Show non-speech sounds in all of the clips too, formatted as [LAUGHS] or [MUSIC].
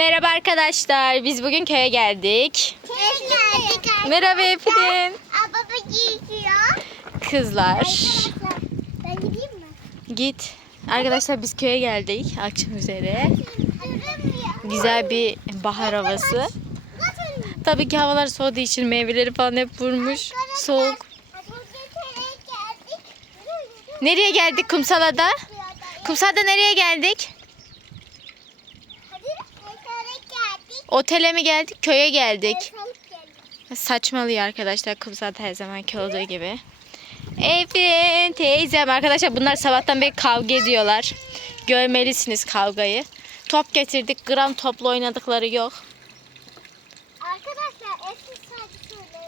Merhaba arkadaşlar. Biz bugün köye geldik. Merhaba Eflin. Aa, baba giyiyor. Kızlar. Ben gideyim mi? Git. Arkadaşlar biz köye geldik akşam üzere. Güzel bir bahar havası. Tabii ki havalar soğuduğu için meyveleri falan hep vurmuş. Soğuk. Nereye geldik kumsalada? Kumsalda nereye geldik? Otele mi geldik? Köye geldik. Saçmalıyor arkadaşlar kumsalda her zamanki olduğu gibi. Efin teyzem arkadaşlar bunlar sabahtan beri kavga ediyorlar. Görmelisiniz kavgayı. Top getirdik gram topla oynadıkları yok. Arkadaşlar eski sadece şöyle.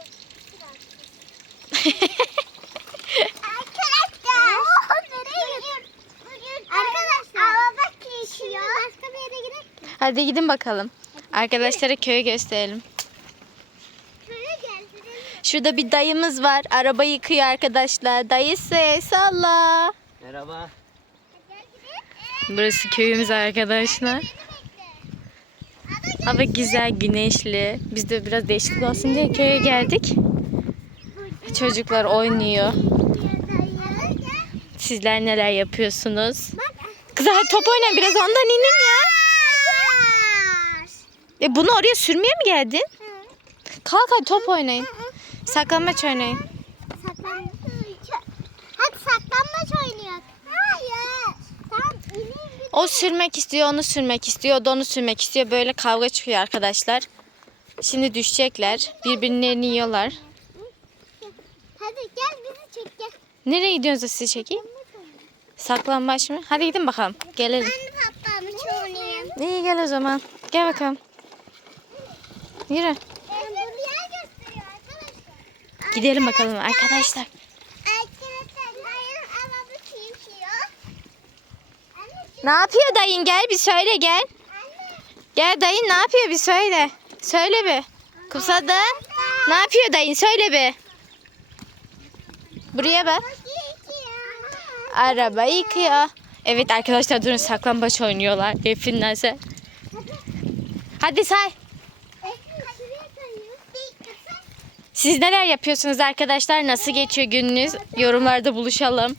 Arkadaşlar. nereye gidiyoruz? Arkadaşlar. Araba. Başka bir yere gidelim. Hadi gidin bakalım. Arkadaşlara köyü gösterelim. Şurada bir dayımız var. Araba yıkıyor arkadaşlar. Dayısı salla. Merhaba. Burası köyümüz arkadaşlar. Hava güzel, güneşli. Biz de biraz değişiklik olsun diye köye geldik. Çocuklar oynuyor. Sizler neler yapıyorsunuz? Kızlar hadi top oynayın biraz ondan inin ya. E bunu oraya sürmeye mi geldin? Kalk hadi top oynayın. Saklanmaç oynayın. Saklan. Hadi saklanmaç oynuyor. Hayır. Tamam. O sürmek istiyor, onu sürmek istiyor, o da onu sürmek istiyor. Böyle kavga çıkıyor arkadaşlar. Şimdi düşecekler. Birbirlerini yiyorlar. Hadi gel bizi çek gel. Nereye gidiyorsunuz sizi çekeyim? Saklambaç mı? Hadi gidin bakalım. Gelelim. Ben de patlamış oynayayım. İyi gel o zaman. Gel bakalım. Yürü. Gidelim bakalım arkadaşlar. Ne yapıyor dayın? Gel bir söyle gel. Gel dayın ne yapıyor bir söyle. Söyle bir. Kumsada. Ne yapıyor dayın? Söyle bir. Buraya bak. Araba yıkıyor. Evet arkadaşlar durun saklambaç oynuyorlar. Efrin nerede? Hadi say. Siz neler yapıyorsunuz arkadaşlar? Nasıl geçiyor gününüz? Yorumlarda buluşalım.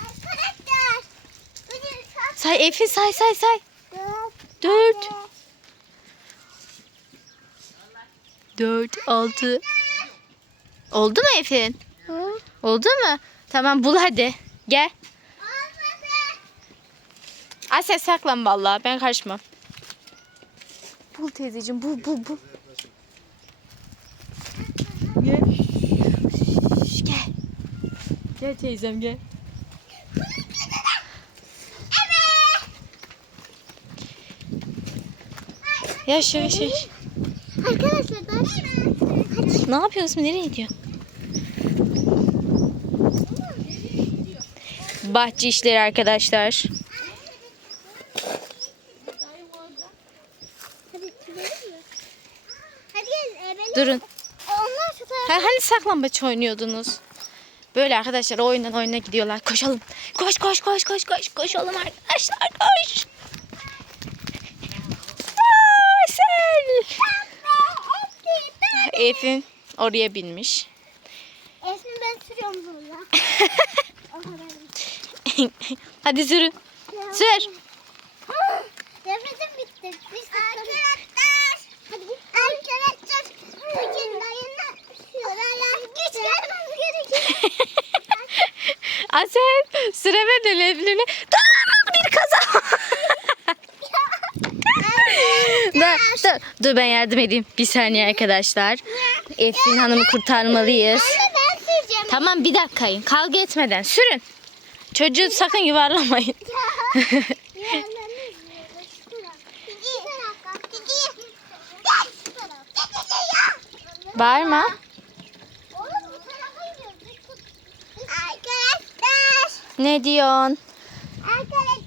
Arkadaşlar. Bugün saat Say Efrin say say say. dört. Dört. Altı. Oldu mu Efrin? Oldu mu? Tamam bul hadi. Gel. Olmadı. Asya saklan vallahi ben karışmam. Bul teyzeciğim bul bul bul. Gel. Şş, Gel. Gel teyzem gel. Yaş yaş yaş. Arkadaşlar ben. Ne yapıyorsun? Nereye gidiyor? Bahçe işleri arkadaşlar. Durun. Ha, hani saklambaç oynuyordunuz? Böyle arkadaşlar oyundan oyuna gidiyorlar. Koşalım. Koş koş koş koş koş. Koşalım arkadaşlar koş. Aa, Sel. Efin oraya binmiş. Esmi ben sürüyorum [LAUGHS] kadar. Hadi sürün. Sür. Nefesim bitti. Biz Arkadaşlar. Hadi git. Arkadaşlar. Bugün dayına şuraya güç gelmemiz gerekiyor. Asel süremedin Eflin'i. Dur bir kaza. dur, dur, dur ben yardım edeyim. Bir saniye arkadaşlar. Eflin Hanım'ı kurtarmalıyız. Anne ben süreceğim. Tamam bir dakikayın. Kavga etmeden sürün. Çocuğu sakın yuvarlamayın. Bağırma. Ne diyorsun? Arkadaşlar.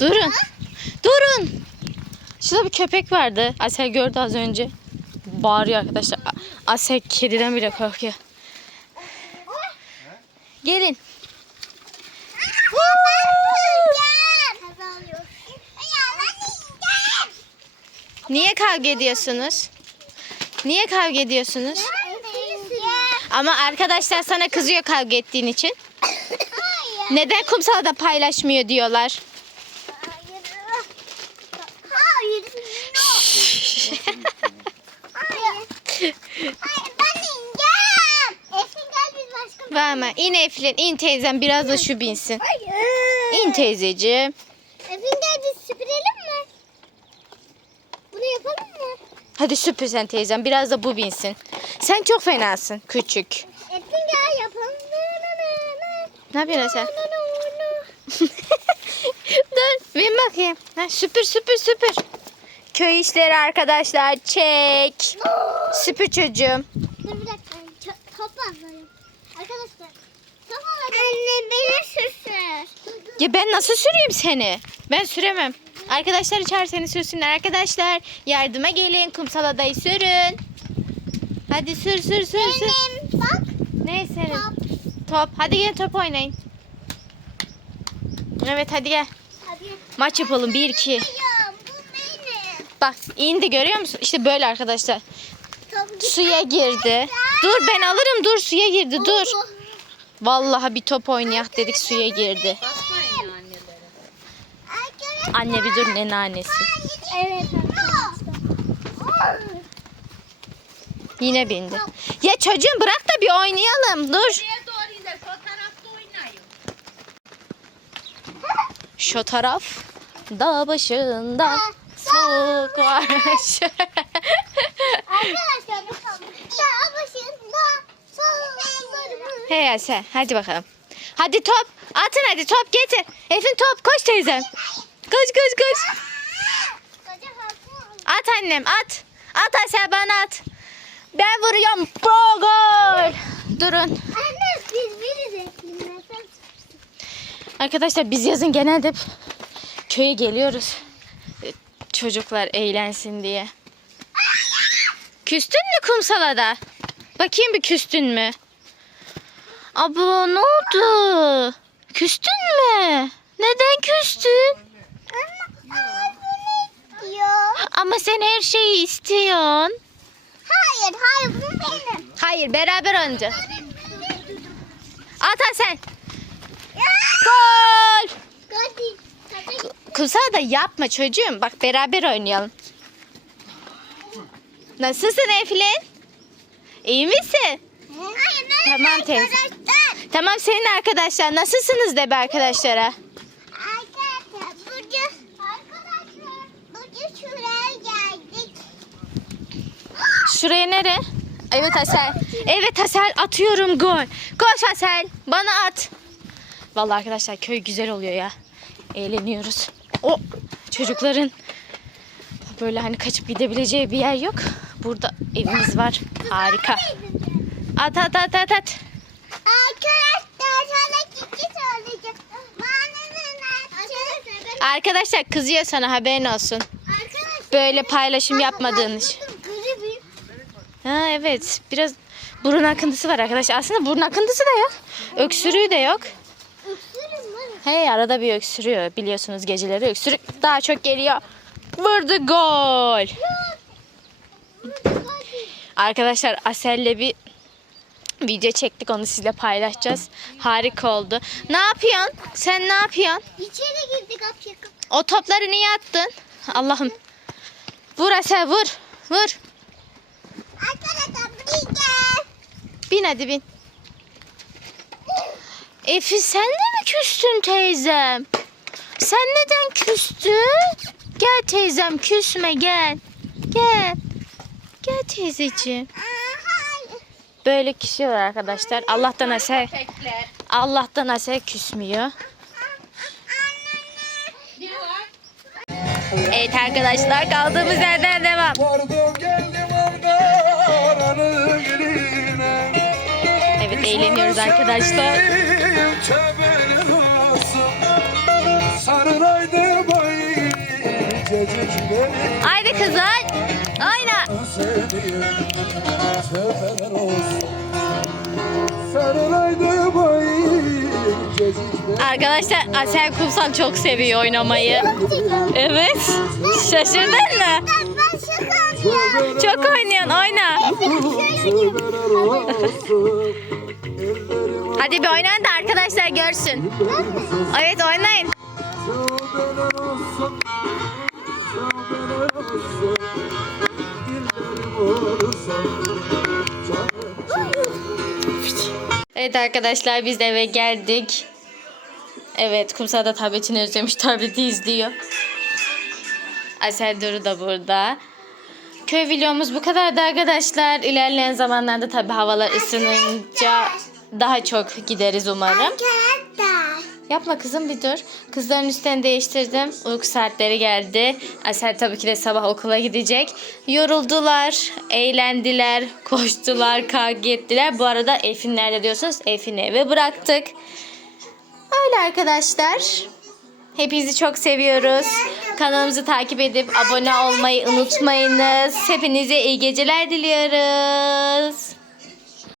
Durun. Durun. Şurada bir köpek vardı. Asel gördü az önce. Bağırıyor arkadaşlar. Asel kediden bile korkuyor. Gelin. Niye kavga ediyorsunuz? Niye kavga ediyorsunuz? Ama arkadaşlar sana kızıyor kavga ettiğin için. Hayır. Neden kumsalda paylaşmıyor diyorlar. Hayır. Hayır. Hayır ben ineceğim. Esin gel biz başka mı? İn Eflin, in teyzem biraz da şu binsin. Hayır. İn teyzeciğim. Efin gel biz süpürelim mi? Bunu yapalım mı? Hadi süpür sen teyzem biraz da bu binsin. Sen çok fenasın küçük. Efin gel yapalım. Ne yapıyorsun sen? [LAUGHS] Dur bin bakayım. Ha, süpür süpür süpür. Köy işleri arkadaşlar çek. Süpür çocuğum. Dur bir dakika. Ç- top alayım. Arkadaşlar. Top alayım. Anne beni sürsün. Ya ben nasıl süreyim seni? Ben süremem. Arkadaşlar seni sürsünler. Arkadaşlar yardıma gelin. Kumsal adayı sürün. Hadi sür sür sür sür. Benim bak. Ne senin? Top. Top. Hadi gel top oynayın. Evet hadi gel. Hadi. Maç yapalım. 1 2. Hayır, bu benim. Bak indi görüyor musun? İşte böyle arkadaşlar. Top. Suya girdi. Dur ben alırım. Dur suya girdi. Dur. Vallahi bir top oynayak dedik suya girdi. Anne bir dur ne nanesi. Evet arkadaşlar. Yine bindi. Ya çocuğum bırak da bir oynayalım. Dur. Şu taraf dağ başında soğuk varmış. [LAUGHS] Arkadaşlar bakalım. Dağ başında soğuklarımız. Hey ya sen hadi bakalım. Hadi top. Atın hadi top getir. Efin top koş teyzem. Koş. Koca [LAUGHS] haklı. At annem at. At Asel bana at. Ben vuruyorum. Pro gol. Durun. Anne biz biriz Arkadaşlar biz yazın genelde hep köye geliyoruz. Çocuklar eğlensin diye. Küstün mü kumsalada? Bakayım bir küstün mü? Abo ne oldu? Küstün mü? Neden küstün? İstiyor. Ama sen her şeyi istiyorsun. Hayır hayır bu benim. Hayır beraber oynayacağız. At sen. Gol. Kumsal da yapma çocuğum. Bak beraber oynayalım. Nasılsın Eflin? İyi misin? Hayır benim Tamam teyze. arkadaşlar. Tamam senin arkadaşlar. Nasılsınız de be arkadaşlara. Arkadaşlar bugün arkadaşlar bugün şuraya geldik. Şuraya nere? Evet Asel. Evet Asel atıyorum gol. Koş Asel. Bana at. Vallahi arkadaşlar köy güzel oluyor ya. Eğleniyoruz. O çocukların böyle hani kaçıp gidebileceği bir yer yok. Burada evimiz var. Harika. At at at at at. Arkadaşlar kızıyor sana haberin olsun. Böyle paylaşım yapmadığın için. Ha evet biraz burun akıntısı var arkadaşlar. Aslında burun akıntısı da yok. Öksürüğü de yok. Hey arada bir öksürüyor biliyorsunuz geceleri öksürük daha çok geliyor. Vurdu gol. Arkadaşlar Asel'le bir video çektik onu sizle paylaşacağız. Harika oldu. Ne yapıyorsun? Sen ne yapıyorsun? İçeri girdik. O topları niye attın? Allah'ım. Vur Asel vur. Vur. Arkadaşlar buraya gel. Bin hadi bin. Efi sen de mi küstün teyzem? Sen neden küstün? Gel teyzem küsme gel. Gel. Gel teyzeciğim. Böyle küsüyorlar arkadaşlar. Allah'tan Asel. Allah'tan Asel küsmüyor. Evet arkadaşlar kaldığımız yerden devam. Eğleniyoruz arkadaşlar. Haydi kızlar. Cecikleri Arkadaşlar Asel Kumsal çok seviyor oynamayı. Evet. Şaşırdın mı? Çok oynuyorsun oyna. Hadi bir oynayın da arkadaşlar görsün. Evet oynayın. Evet arkadaşlar biz eve geldik. Evet kumsalda tabletini özlemiş tableti izliyor. Asel Duru da burada. Köy videomuz bu kadardı arkadaşlar. İlerleyen zamanlarda tabi havalar ısınınca daha çok gideriz umarım. Yapma kızım bir dur. Kızların üstlerini değiştirdim. Uyku saatleri geldi. Asel tabii ki de sabah okula gidecek. Yoruldular, eğlendiler, koştular, kavga ettiler. Bu arada Efin nerede diyorsunuz? Efin'i eve bıraktık. Öyle arkadaşlar. Hepinizi çok seviyoruz. Kanalımızı takip edip abone olmayı unutmayınız. Hepinize iyi geceler diliyoruz.